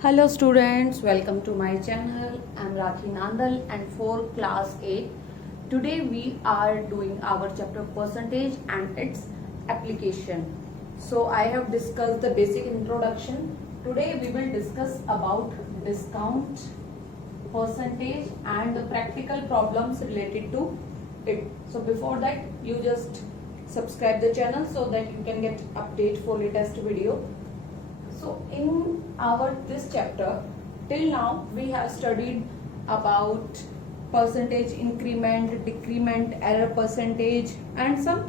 Hello students, welcome to my channel. I am Rakhi Nandal and for class 8. Today we are doing our chapter percentage and its application. So I have discussed the basic introduction. Today we will discuss about discount, percentage and the practical problems related to it. So before that you just subscribe the channel so that you can get update for latest video. So in our this chapter till now we have studied about percentage increment, decrement, error percentage and some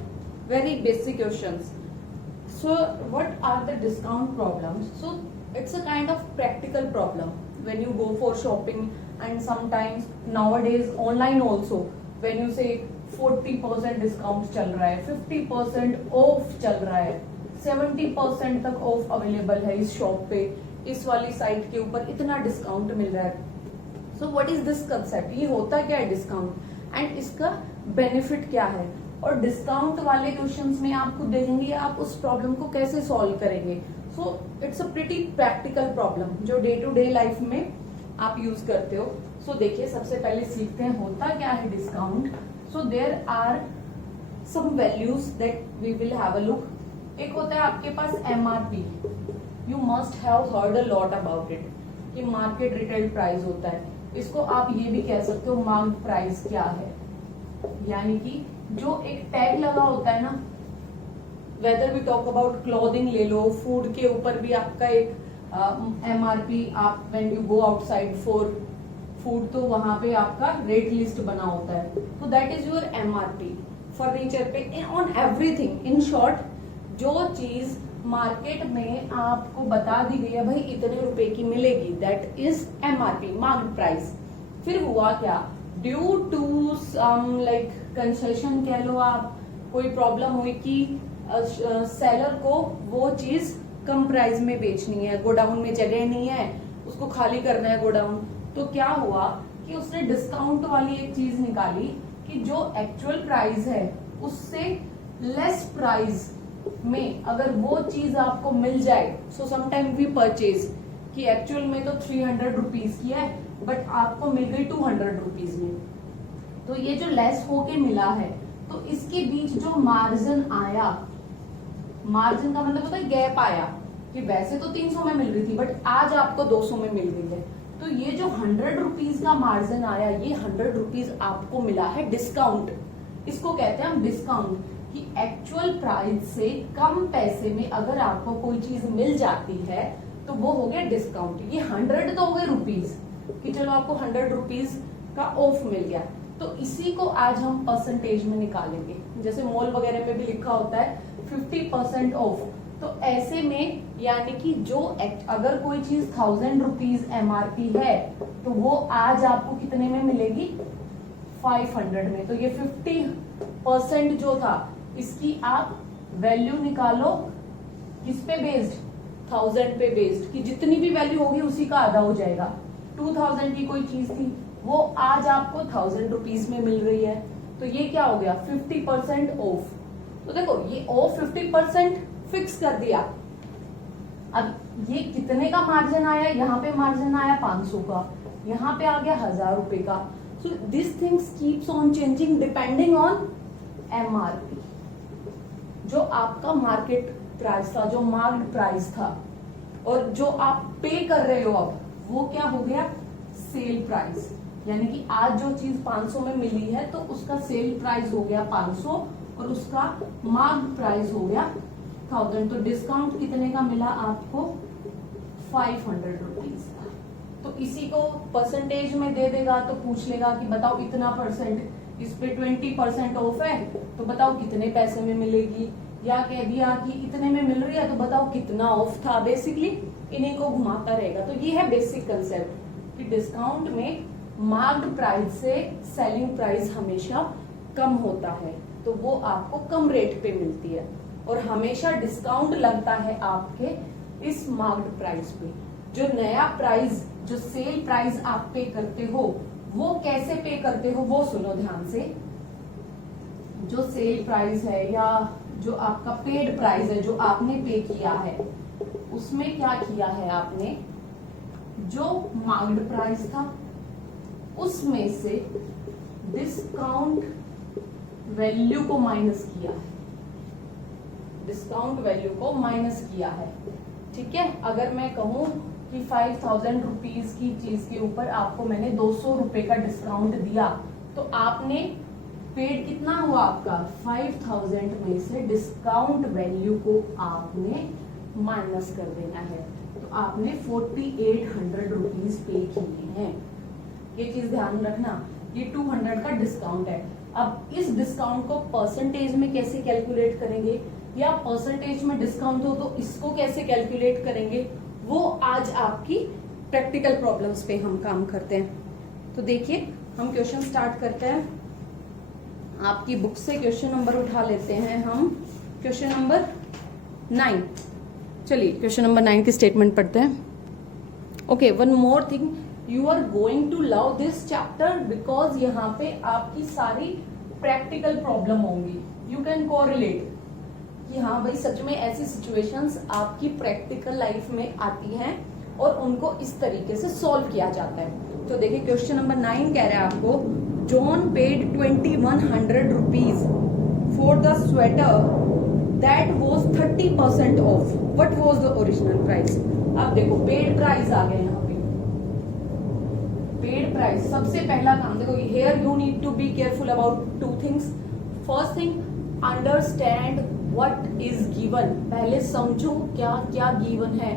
very basic questions. So what are the discount problems? So it's a kind of practical problem when you go for shopping and sometimes nowadays online also when you say 40% discount चल रहा है, 50% of चल रहा है, 70% तक of available है इस shop पे, इस वाली साइट के ऊपर इतना डिस्काउंट मिल रहा है. So what is this concept? ये होता क्या है डिस्काउंट एंड इसका बेनिफिट क्या है? और डिस्काउंट वाले क्वेश्चंस में आप खुद देखेंगे आप उस प्रॉब्लम को कैसे सॉल्व करेंगे. So it's a pretty practical problem जो डे टू डे लाइफ में आप यूज करते हो. सो देखिए सबसे पहले सीखते हैं होता क्या है discount. So there are some values that we will have a look. एक होता है आपके पास MRP. You must have heard a lot about it कि मार्केट रिटेल प्राइस होता है. इसको आप ये भी कह सकते हो मार्केट प्राइस क्या है, यानी कि जो एक टैग लगा होता है ना, whether we talk about clothing ले लो, फूड के ऊपर भी आपका एक एमआरपी. आप when you go outside for food तो वहां पे आपका रेट लिस्ट बना होता है. तो that is your MRP. Furniture पे ऑन एवरीथिंग. इन शॉर्ट जो चीज मार्केट में आपको बता दी गई है भाई इतने रुपए की मिलेगी, that is MRP, market price. फिर हुआ क्या, due to some like concession कह लो आप, कोई प्रॉब्लम हुई कि सेलर को वो चीज कम प्राइस में बेचनी है, गोडाउन में जगह नहीं है, उसको खाली करना है गोडाउन. तो क्या हुआ कि उसने डिस्काउंट वाली एक चीज निकाली कि जो एक्चुअल प्राइस है उससे लेस प्राइस में अगर वो चीज आपको मिल जाए. सो समटाइम वी परचेज कि एक्चुअल में तो 300 रुपीज की है बट आपको मिल गई 200 रुपीज में. तो ये जो लेस होके मिला है तो इसके बीच जो मार्जिन आया, मार्जिन का मतलब होता है गैप आया कि वैसे तो 300 में मिल रही थी बट आज आपको 200 में मिल गई है. तो ये जो 100 रुपीज का मार्जिन आया, ये 100 रुपीज आपको मिला है डिस्काउंट. इसको कहते हैं हम डिस्काउंट कि एक्चुअल प्राइस से कम पैसे में अगर आपको कोई चीज मिल जाती है तो वो हो गया डिस्काउंट. ये 100 तो हो गए रुपीज कि चलो आपको 100 रुपीज का ऑफ मिल गया. तो इसी को आज हम परसेंटेज में निकालेंगे. जैसे मॉल वगैरह में भी लिखा होता है 50% ऑफ. तो ऐसे में यानी कि जो अगर कोई चीज 1000 रुपीज एमआरपी है तो वो आज आपको कितने में मिलेगी, 500 में. तो ये 50% जो था इसकी आप वैल्यू निकालो किस पे बेस्ड, 1000 पे बेस्ड, कि जितनी भी वैल्यू होगी उसी का आधा हो जाएगा. 2000 की कोई चीज थी वो आज आपको 1000 रुपीज में मिल रही है. तो ये क्या हो गया 50% ऑफ. तो देखो ये ऑफ 50% फिक्स कर दिया. अब ये कितने का मार्जिन आया, यहाँ पे मार्जिन आया 500 का, यहाँ पे आ गया 1000 रुपए का. So this things keeps on changing depending on MRP. जो आपका मार्केट प्राइस था, जो मार्केट प्राइस था, और जो आप पे कर रहे हो अब वो क्या हो गया सेल प्राइस. यानी कि आज जो चीज 500 में मिली है तो उसका सेल प्राइस हो गया 500 और उसका मार्केट प्राइस हो गया 1000. तो डिस्काउंट कितने का मिला आपको, 500 रुपीज का. तो इसी को परसेंटेज में दे देगा तो पूछ लेगा कि बताओ इतना परसेंट, इस पे 20% ऑफ है तो बताओ कितने पैसे में मिलेगी, या कह दिया कि इतने में मिल रही है तो बताओ कितना ऑफ था. बेसिकली इन्हीं को घुमाता रहेगा. तो ये है बेसिक कंसेप्ट कि डिस्काउंट में मार्क्ड प्राइस से सेलिंग प्राइस हमेशा कम होता है तो वो आपको कम रेट पे मिलती है, और हमेशा डिस्काउंट लगता है आपके इस मार्क्ड प्राइस पे. जो नया प्राइस, जो सेल प्राइस आप पे करते हो वो कैसे पे करते हो वो सुनो ध्यान से. जो सेल प्राइस है या जो आपका पेड प्राइस है जो आपने पे किया है उसमें क्या किया है आपने, जो मार्क्ड प्राइस था उसमें से डिस्काउंट वैल्यू को माइनस किया है, डिस्काउंट वैल्यू को माइनस किया है। ठीक है, अगर मैं कहूं कि 5000 रुपीज की चीज के ऊपर आपको मैंने 200 रुपए का डिस्काउंट दिया, तो आपने पेड कितना हुआ आपका 5000 में से डिस्काउंट वैल्यू को आपने माइनस कर देना है, तो आपने 4800 रुपीज पे किए हैं। ये चीज ध्यान रखना, ये 200 का डिस्काउंट है। अब इस डिस्काउंट को परसेंटेज में कैसे कैलकुलेट करेंगे, या परसेंटेज में डिस्काउंट हो तो इसको कैसे कैलकुलेट करेंगे, वो आज आपकी प्रैक्टिकल प्रॉब्लम्स पे हम काम करते हैं। तो देखिए हम क्वेश्चन स्टार्ट करते हैं। आपकी बुक से क्वेश्चन नंबर उठा लेते हैं हम, क्वेश्चन नंबर 9। चलिए क्वेश्चन नंबर 9 की स्टेटमेंट पढ़ते हैं। Okay, one more thing, you are going to love this chapter because यहाँ पे आपकी सारी प्रैक्टिकल प्रॉब्लम होंगी। यू कैन कोरिलेट कि हाँ भाई सच में ऐसी सिचुएशंस आपकी प्रैक्टिकल लाइफ में आती हैं और उनको इस तरीके से सॉल्व किया जाता है। तो देखिए क्वेश्चन नंबर 9 कह रहा है आपको, John paid 2100 rupees for the sweater that was 30% of, what was the original price. अब देखो पेड प्राइस आ गया यहाँ पे, पेड प्राइस। सबसे पहला काम देखो, here you need to be careful about 2 things. First thing, understand what is given, पहले समझो क्या क्या गिवन है,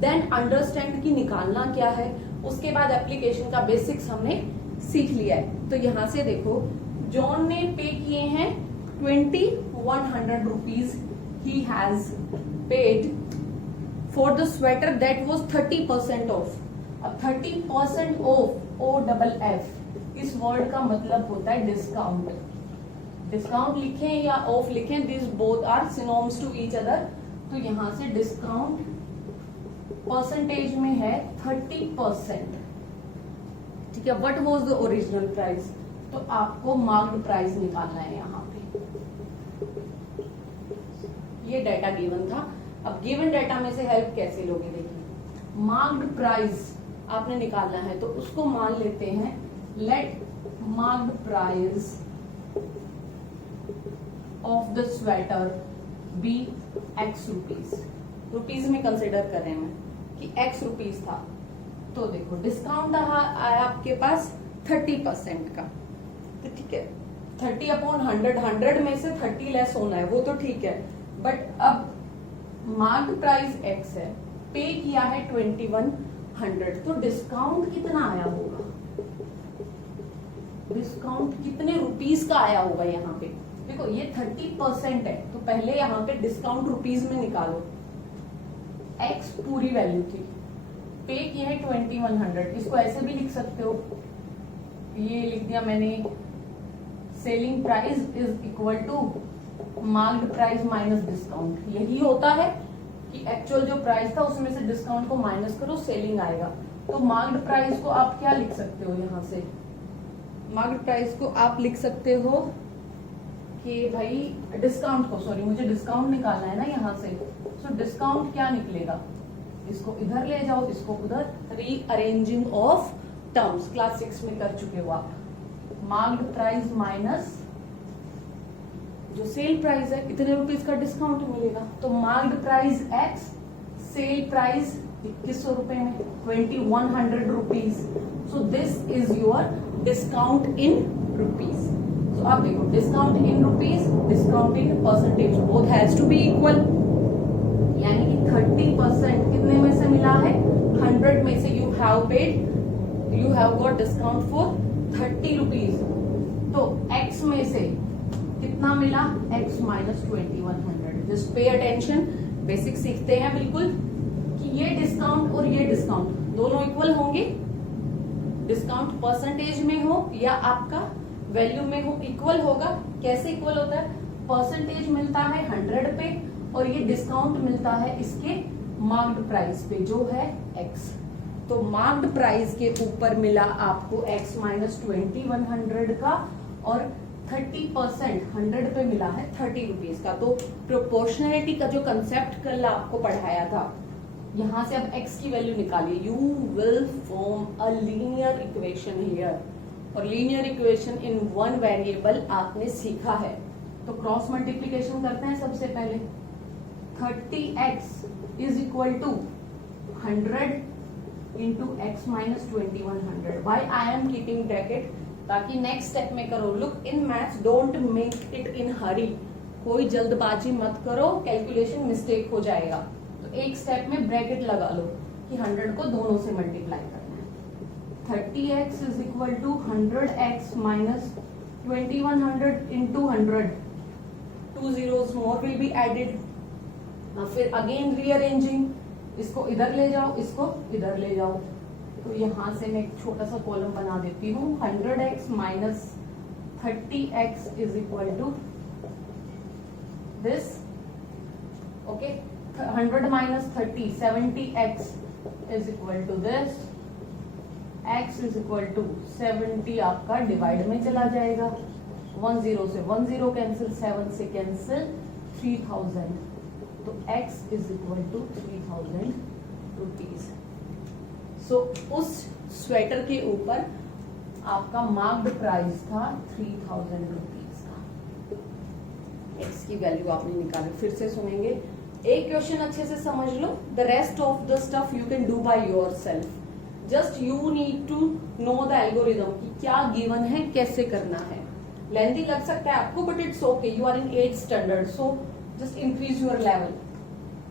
देन अंडरस्टैंड की निकालना क्या है, उसके बाद एप्लीकेशन का बेसिक्स हमने सीख लिया है। तो यहां से देखो जॉन ने पे किए हैं 2100 rupees, he has paid for the sweater that was 30% of. अब 30% ऑफ, OFF, इस वर्ड का मतलब होता है डिस्काउंट। डिस्काउंट लिखें या ऑफ लिखें, this both are synonyms to each other. तो यहां से डिस्काउंट परसेंटेज में है 30%। ठीक है, what was the original price, तो आपको मार्क्ड प्राइस निकालना है यहाँ पे। ये डाटा गिवन था। अब गिवन डाटा में से हेल्प कैसे लोगे, देखिए मार्क्ड प्राइस आपने निकालना है, तो उसको मान लेते हैं let marked price of the sweater be X rupees. Rupees में कंसिडर कर रहे हैं कि X रुपीज था, तो देखो डिस्काउंट आया आपके पास 30% का, तो ठीक है 30/100, 100 में से 30 लेस होना है, वो तो ठीक है। बट अब मार्क्ड प्राइस X है, पे किया है 2100, तो डिस्काउंट कितना आया होगा, डिस्काउंट कितने रुपीस का आया होगा यहाँ पे। देखो ये 30% है, तो पहले यहाँ पे डिस्काउंट रुपीज में निकालो। X पूरी वैल्यू थी, पे किया है 2100, इसको ऐसे भी लिख सकते हो, ये लिख दिया मैंने, selling price is equal to marked price minus discount. यही होता है कि एक्चुअल जो प्राइस था उसमें से डिस्काउंट को माइनस करो, सेलिंग आएगा। तो मार्क्ड प्राइस को आप क्या लिख सकते हो, यहाँ से मार्क्ड प्राइस को आप लिख सकते हो कि भाई डिस्काउंट को, सॉरी मुझे डिस्काउंट निकालना है ना यहाँ से, सो डिस्काउंट क्या निकलेगा, इसको इधर ले जाओ, इसको उधर, रीअरेंजिंग ऑफ टर्म्स क्लास 6 में कर चुके हो आप। मार्क्ड प्राइस माइनस जो सेल प्राइस है, कितने रुपीज का डिस्काउंट मिलेगा, तो marked price X, sale price 2100 रुपए में 2100 rupees, so this is your discount in rupees. सो आप देखो discount in rupees, discount in percentage, both has to be equal, यानी कि 30% कितने में से मिला है, 100 में से you have paid, you have got discount for 30 rupees, तो X में से कितना मिला, X minus 2100। Just pay attention, basic सीखते हैं बिल्कुल कि ये डिस्काउंट और ये डिस्काउंट दोनों इक्वल होंगे, डिस्काउंट परसेंटेज में हो या आपका वैल्यू में हो, इक्वल होगा। कैसे इक्वल होता है, परसेंटेज मिलता है 100 पे और ये डिस्काउंट मिलता है इसके मार्क्ड प्राइस पे जो है X। तो मार्क्ड प्राइस के ऊपर मिला आपको X माइनस 2100 का, और 30% 100 पे मिला है 30 रुपीज का। तो प्रोपोर्शनलिटी का जो कंसेप्ट कल आपको पढ़ाया था यहां से अब x की वैल्यू निकालिए, you will form a linear equation here, और linear equation in one variable आपने सीखा है, तो क्रॉस मल्टीप्लीकेशन करते हैं सबसे पहले। 30x is equal to 100 into X minus 2100। Why I am keeping bracket, ताकि नेक्स्ट स्टेप में करो। Look in maths don't make it in hurry, कोई जल्दबाजी मत करो, कैलकुलेशन मिस्टेक हो जाएगा। तो एक स्टेप में ब्रैकेट लगा लो कि 100 को दोनों से मल्टीप्लाई करना है। 30x is equal to 100x minus 2100 into 100, 2 zeros more will be added। फिर अगेन रीअरेंजिंग, इसको इधर ले जाओ, इसको इधर ले जाओ, तो यहां से मैं एक छोटा सा कॉलम बना देती हूँ। 100x minus 30x is equal to this, okay. 100 minus 30 70x is equal to this, x is equal to 70 आपका डिवाइड में चला जाएगा, 1 0 से 1 0 कैंसिल, 7 से कैंसिल, 3000, तो x is equal to 3000 rupees. So उस स्वेटर के ऊपर आपका मार्क्ड प्राइस था 3000 रुपीज का। x की वैल्यू आपने निकाली, फिर से सुनेंगे, एक क्वेश्चन अच्छे से समझ लो, the rest of the stuff you can do by yourself. Just you need to know the algorithm कि क्या गिवन है, कैसे करना है। लेंथी लग सकता है आपको, but it's okay, you are in 8th standard, so just increase your level.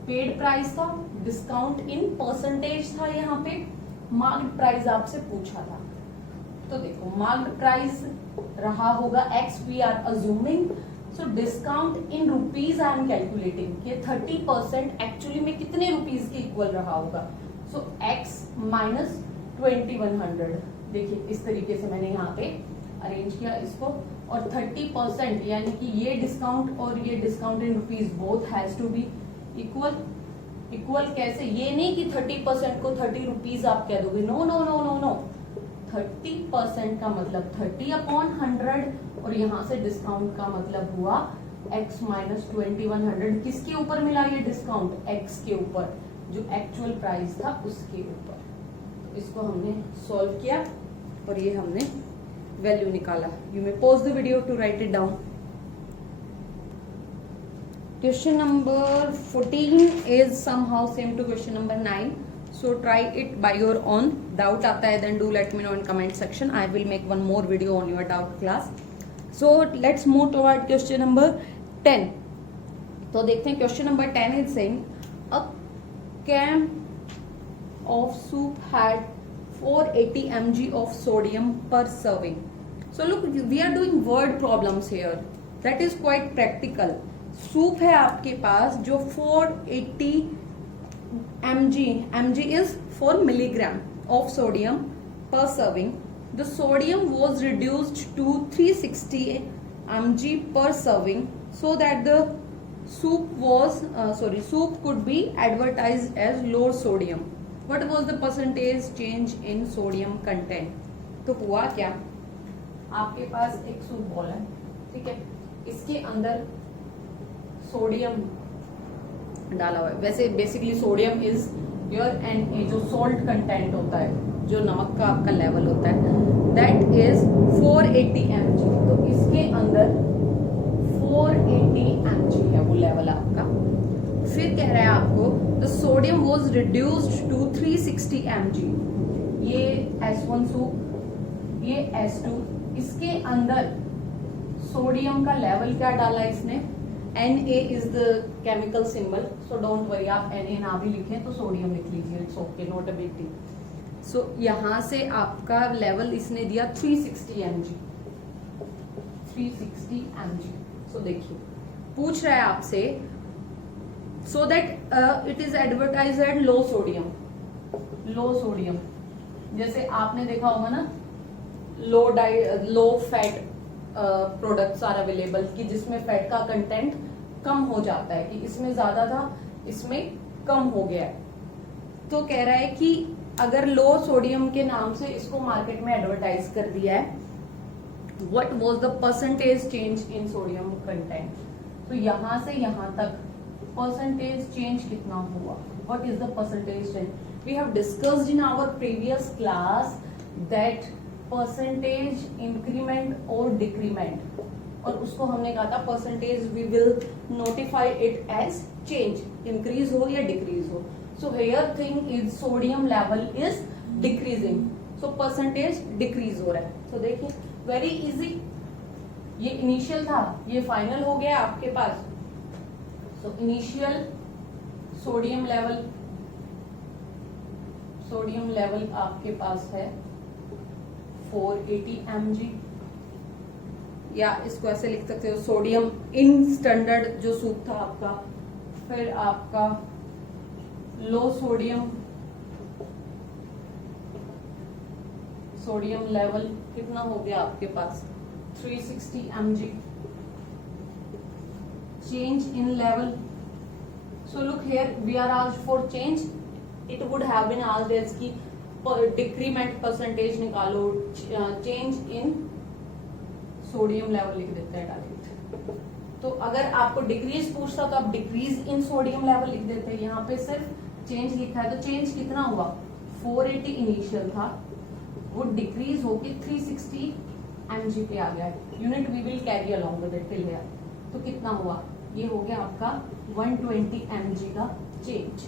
Paid price था, डिस्काउंट इन परसेंटेज था, यहाँ पे मार्क्ड प्राइस आपसे पूछा था। तो देखो मार्क्ड प्राइस रहा होगा x, we are assuming, so discount in rupees I am calculating, ये 30% एक्चुअली में कितने रुपीज के इक्वल रहा होगा। सो x माइनस 2100, देखिए इस तरीके से मैंने यहाँ पे अरेंज किया इसको, और 30% यानी कि ये डिस्काउंट और ये discount in rupees both has to be equal. Equal कैसे, ये नहीं कि 30% को 30 रुपीज आप कह दोगे, no no no no no, 30% का मतलब 30 अपॉन 100, और यहां से डिस्काउंट का मतलब हुआ x माइनस 2100। किसके ऊपर मिला ये डिस्काउंट, x के ऊपर, जो एक्चुअल प्राइस था उसके ऊपर। तो इसको हमने सॉल्व किया और ये हमने वैल्यू निकाला। You may pause the video to write it down. Question number 14 is somehow same to question number 9. So try it by your own. Doubt आता है then do let me know in comment section. I will make one more video on your doubt class. So let's move toward question number 10. तो देखते हैं question number 10 is saying a can of soup had 480 mg of sodium per serving. So look, we are doing word problems here. That is quite practical. Soup है आपके पास जो 480 mg is 4 milligram of sodium per serving. The sodium was reduced to 360 mg per serving so that the soup could be advertised as low sodium. What was the percentage change in sodium content? तो हुआ क्या, आपके पास एक soup ball है, ठीक है, इसके अंदर सोडियम डाला हुआ है। वैसे basically sodium is your Na, जो सॉल्ट कंटेंट होता है, जो नमक का आपका लेवल होता है, दैट इज 480 mg। तो इसके अंदर 480 mg है वो लेवल आपका। फिर कह रहा है आपको the sodium was reduced to 360 mg। ये S1 सूप, ये S2, इसके अंदर सोडियम का लेवल क्या डाला इसने, Na is the chemical symbol, so don't worry, आप Na ना भी लिखें तो सोडियम लिख लीजिए, it's okay, not a big deal. So यहां से आपका लेवल इसने दिया 360 mg, 360 mg। सो देखिए पूछ रहा है आपसे, so that it is advertise at low sodium, low sodium, जैसे आपने देखा होगा ना low fat products are available, कि जिसमें फैट का कंटेंट कम हो जाता है, कि इसमें ज्यादा था इसमें कम हो गया है। तो कह रहा है कि अगर लो सोडियम के नाम से इसको मार्केट में एडवर्टाइज कर दिया है, what was the percentage change in sodium content. तो यहां से यहां तक परसेंटेज चेंज कितना हुआ, What is the percentage change? We have discussed in our previous class that percentage increment or decrement, और उसको हमने कहा था percentage we will notify it as change, increase हो या decrease हो. So here thing is sodium level is decreasing, so percentage decrease हो रहा है. So देखिए very easy, ये initial था, ये final हो गया आपके पास. So initial सोडियम लेवल आपके पास है 480 mg, या इसको ऐसे लिख सकते हो सोडियम इन स्टैंडर्ड जो सूप था आपका. फिर आपका लो सोडियम लेवल कितना हो गया आपके पास 360 mg. Change in level. So look here, we are asked for change. It would have been asked as कि decrement percentage निकालो, change in sodium level लिख देते हैं डायरेक्ट. तो अगर आपको डिक्रीज पूछता तो आप डिक्रीज इन सोडियम लेवल लिख देते हैं. यहाँ पे सिर्फ चेंज लिखा है, तो चेंज कितना हुआ 480 इनिशियल था, वो डिक्रीज होके 360 mg पे आ गया. Unit we will carry along with it till here. तो कितना हुआ, ये हो गया आपका 120 mg का चेंज.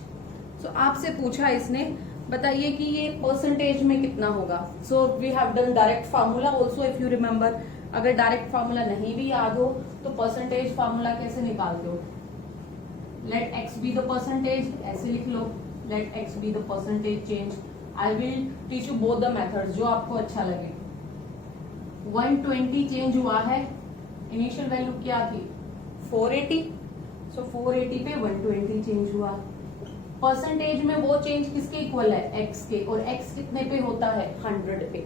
सो आपसे पूछा इसने बताइए कि ये परसेंटेज में कितना होगा. So we have done direct formula also if you remember. अगर डायरेक्ट फार्मूला नहीं भी याद हो तो परसेंटेज फार्मूला कैसे निकालते हो, let X be the percentage, ऐसे लिख लो, let X be the percentage change. I will teach you both the methods जो आपको अच्छा लगे. 120 चेंज हुआ है, इनिशियल वैल्यू क्या थी 480, सो 480 पे 120 चेंज हुआ. परसेंटेज में वो चेंज किसके इक्वल है x के, और x कितने पे होता है 100 पे.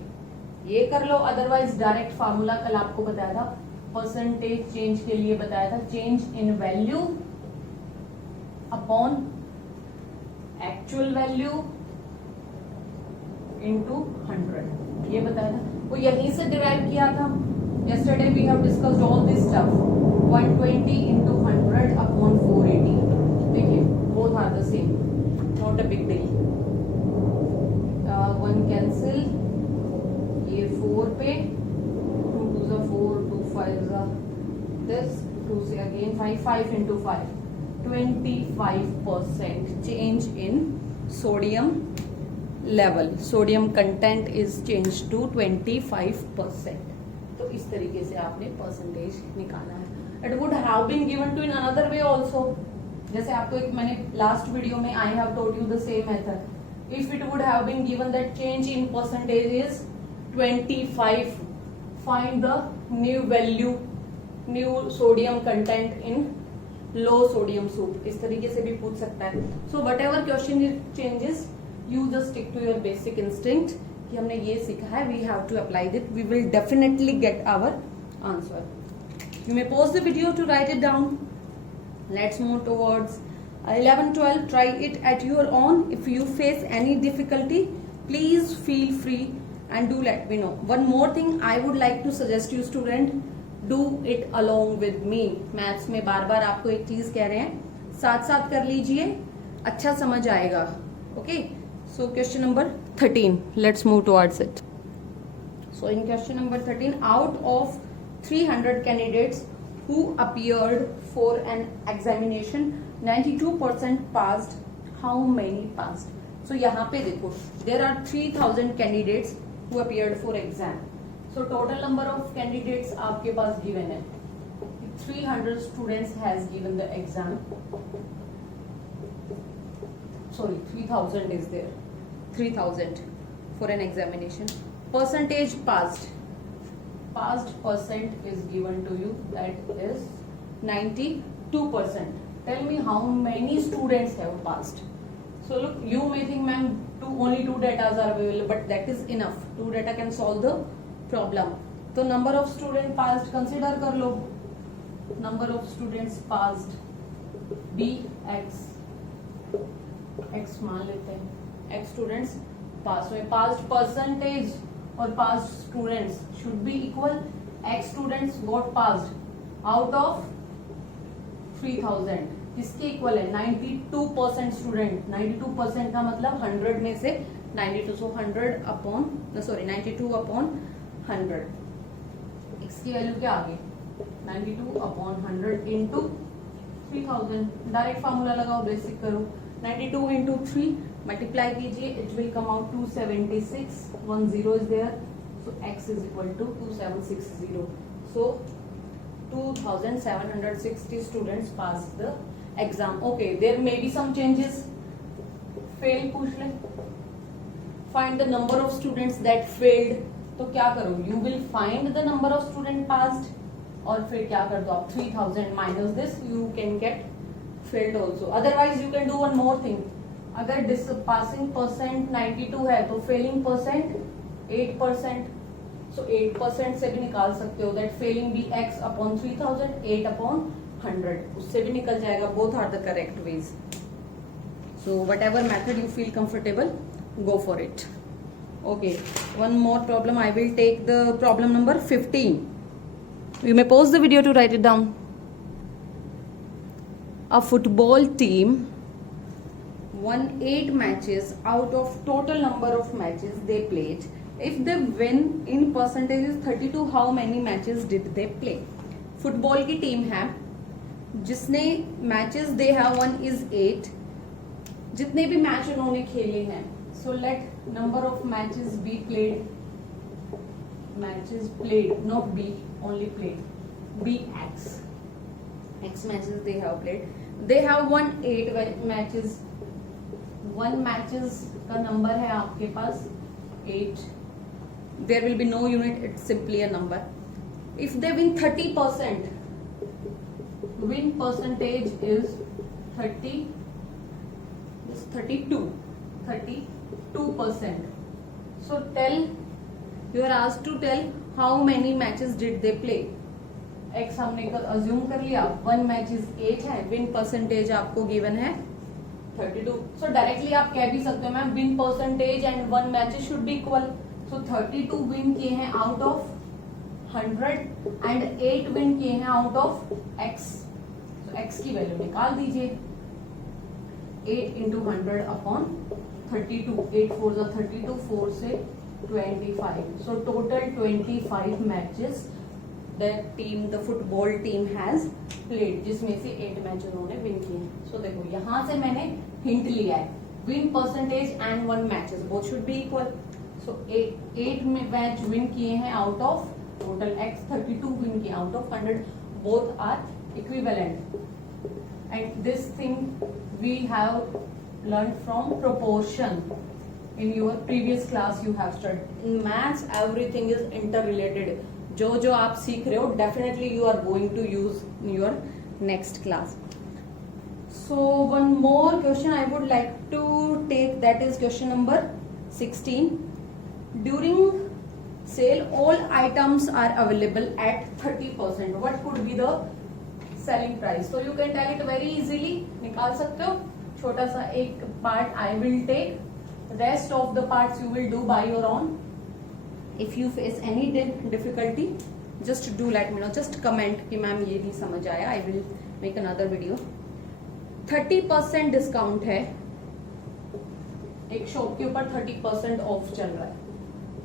ये कर लो, अदरवाइज डायरेक्ट फार्मूला कल आपको बताया था परसेंटेज चेंज के लिए, बताया था change in value upon actual value into 100, ये बताया था. वो यहीं से डिराइव किया था. yesterday we have discussed all this stuff. 120 into 100 upon 480. देखिए both are the same, not a big deal. One cancel, ये 4 पे 2 2 is 4, 2 5 is this, 2 से again 5, 5 into 5, 25% change in sodium level. Sodium content is changed to 25%. तो इस तरीके से आपने percentage निकाला है. It would have been given to in another way also. जैसे आपको एक मैंने लास्ट वीडियो में I have told you the same method. If it would have been given that change in percentage is 25, find the new value, new sodium content in low sodium soup. इस तरीके से भी पूछ सकता है. So whatever question changes, you just stick to your basic instinct कि हमने ये सीखा है, we have to apply that, we will definitely get our answer. You may pause the video to write it down. Let's move towards 11-12. Try it at your own. If you face any difficulty, please feel free and do let me know. One more thing I would like to suggest you student, do it along with me. Maths में बार बार आपको एक चीज कह रहे हैं, साथ साथ कर लीजिए, अच्छा समझ आएगा. Okay? So question number 13. Let's move towards it. So in question number 13, out of 300 candidates who appeared for an examination, 92% passed. How many passed? So यहाँ पे देखो, there are 3000 candidates who appeared for exam. So total number of candidates आपके पास given है. 300 students has given the exam. Sorry, 3000 is there. 3000 for an examination. Percentage passed. Passed percent is given to you, that is 92%. Tell me how many students have passed. So look, you may think ma'am only two data are available, but that is enough. Two data can solve the problem. So number of students passed consider कर लो. Number of students passed B X, X मान लेते हैं, X students passed. So passed percentage or passed students should be equal. X students got passed out of 3000. किसके equal है? 92% student. 92% का मतलब 100 में से 92, सो 92 अपॉन 100। x की वैल्यू क्या आ गई? 92 अपॉन 100 इंटू 3000। डायरेक्ट फार्मूला लगाओ, बेसिक करो। 92 इंटू 3 मल्टीप्लाई कीजिए, it will come out 276, 1 0 is there, so x is equal to 2760। So 2760 students pass the exam. Okay, there may be some changes. Fail पूछ ले, find the number of students that failed. तो क्या करो? You will find the number of student passed, और फिर क्या कर दो आप? 3000 minus this, you can get failed also. Otherwise you can do one more thing. अगर पासिंग परसेंट 92 है तो फेलिंग परसेंट 8%, सो 8% से भी निकाल सकते हो that failing be x upon 3000, 8 upon 100, उससे भी निकल जाएगा। Both are the correct ways, so whatever method you feel comfortable, go for it. Okay, one more problem. I will take the problem number 15. You may pause the video to write it down. A football team won 8 matches out of total number of matches they played. If they win in percentage is 32, how many matches did they play? Football की team है जिसने matches they have won is 8, जितने भी match उन्होंने खेले हैं। So let number of matches be played. Matches played, not B, only played. B X. X matches they have played. They have won 8 matches. 1 matches का number है आपके पास 8. There will be no unit. It's simply a number. If they win 30%, win percentage is 30. This 32. 32%. So tell, you are asked to tell how many matches did they play. X हमने assume कर लिया, 1 match is 8 है, win percentage आपको given है 32. So directly आप कह भी सकते हो ma'am win percentage and 1 matches should be equal. So 32 win किए हैं out of 100 and 8 win किए हैं out of X. So X की वैल्यू निकाल दीजिए, 8 into 100 upon 32, 8 4 32, 4 से 25. So total 25 matches the football team has played, जिसमें से 8 मैच उन्होंने विन किए हैं। So देखो यहाँ से मैंने हिंट लिया है, win percentage and 1 matches both should be equal. So 8 match win किए हैं out of total X, 32 win किए out of 100, both are equivalent. And this thing we have learned from proportion. In your previous class you have studied. In maths everything is interrelated. जो आप सीख रहे हो definitely you are going to use in your next class. So one more question I would like to take, that is question number 16. During sale all items are available at 30%. What could be the selling price? So you can tell it very easily. निकाल सकते हो। छोटा सा एक part I will take, rest of the parts you will do by your own. If you face any difficulty, just do let me know. Just comment कि ma'am ये नहीं समझ आया, I will make another video. 30% discount है, एक shop के ऊपर 30% of चल रहा है,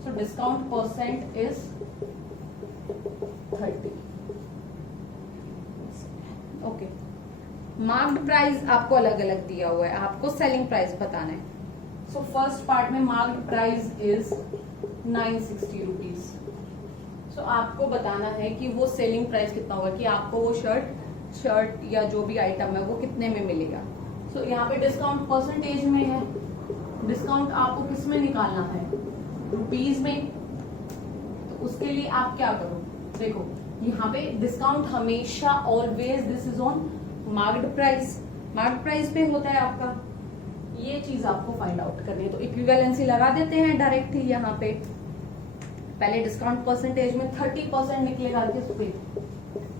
so discount percent is 30. Okay, marked price आपको अलग अलग दिया हुआ है, आपको सेलिंग प्राइस बताना है. सो फर्स्ट पार्ट में मार्क्ड प्राइस इज 960 रुपीज. सो आपको बताना है कि वो सेलिंग प्राइस कितना होगा, कि आपको वो शर्ट या जो भी आइटम है वो कितने में मिलेगा. सो यहाँ पे डिस्काउंट परसेंटेज में है, डिस्काउंट आपको किस में निकालना है, रुपीज में. तो उसके लिए आप क्या करो, देखो यहाँ पे डिस्काउंट हमेशा always this is on marked price. Marked price पे होता है आपका, ये चीज आपको फाइंड आउट करनी है. तो इक्विवेलेंसी लगा देते हैं डायरेक्ट ही. यहाँ पे पहले डिस्काउंट परसेंटेज में 30% निकलेगा, किस पे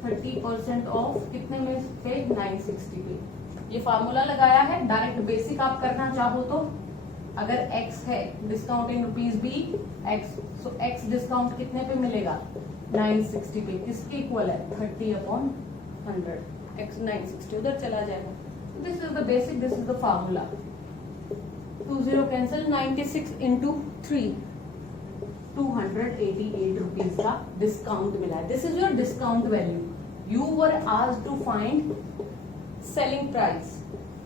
30% ऑफ कितने में पे 960 पे. ये फार्मूला लगाया है, डायरेक्ट बेसिक आप करना चाहो तो अगर x है discount in rupees be x, so x discount कितने पे मिलेगा 960 पे. किसके इक्वल है 30/100. x 960 उधर चला जाएगा. This is the basic, this is the formula. 20 cancel, 96 into 3, 288 rupees का डिस्काउंट मिला है. This is your discount value. You were asked to find selling price.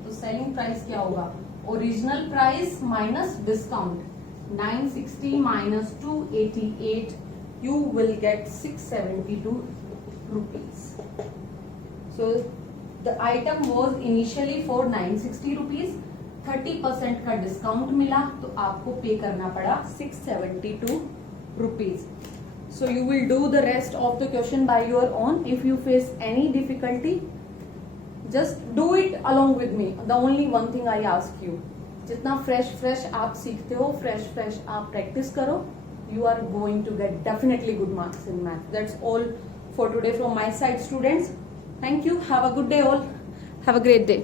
तो सेलिंग प्राइस क्या होगा? Original price minus discount. 960 minus 288, you will get 672 rupees. So the item was initially for 960 rupees. 30% का discount मिला तो आपको पे करना पड़ा 672 rupees. So you will do the rest of the question by your own. If you face any difficulty, just do it along with me. The only one thing I ask you, जितना fresh आप सीखते हो, fresh आप practice करो, you are going to get definitely good marks in math. That's all for today from my side, students. Thank you. Have a good day all. Have a great day.